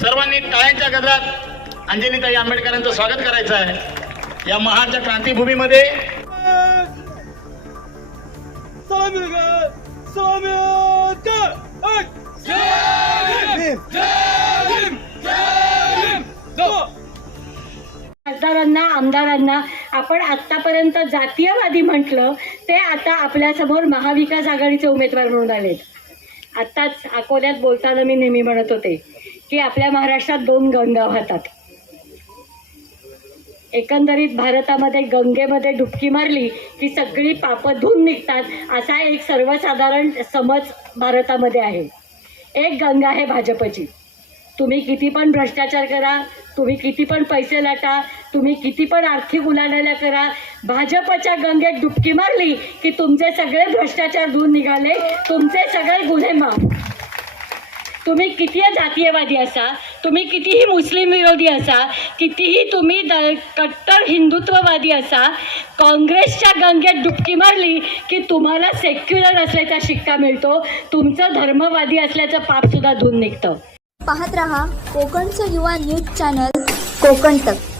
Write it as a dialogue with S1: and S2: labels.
S1: सर्वांनी टाळ्यांच्या गजरात अंजलीताई आंबेडकरांचं स्वागत करायचं आहे. या महानच्या क्रांतीभूमीमध्ये
S2: खासदारांना आमदारांना आपण आतापर्यंत जातीयवादी म्हटलं ते आता आपल्यासमोर महाविकास आघाडीचे उमेदवार म्हणून आलेत. आत्ताच अकोल्यात बोलताना मी नेहमी म्हणत होते की आपल्या महाराष्ट्रात दोन गंगा वाहतात. एकंदरीत भारतामध्ये गंगेमध्ये डुबकी मारली की सगळी पापं धुवून निघतात असा एक सर्वसाधारण समज भारतामध्ये आहे. एक गंगा आहे भाजपची. तुम्ही किती पण भ्रष्टाचार करा तुम्ही किती पण पैसे लाटा तुम्ही किती पण आर्थिक उलाढाल्या करा भाजपच्या गंगेत डुबकी मारली की तुमचे सगळे भ्रष्टाचार धुवून निघाले तुमचे सगळे गुन्हे माफ. तुम्ही किती जातीयवादी असा? तुम्ही कितीही मुस्लिम विरोधी असा? कितीही तुम्ही द कट्टर हिंदुत्ववादी असा? काँग्रेसच्या गंगेत डुबकी मारली की तुम्हाला सेक्युलर असल्याचा शिक्का मिळतो. तुमचं धर्मवादी असल्याचं पापसुद्धा धुवून निघतं.
S3: पाहत रहा कोकणचं युवा न्यूज चॅनल कोकण तक.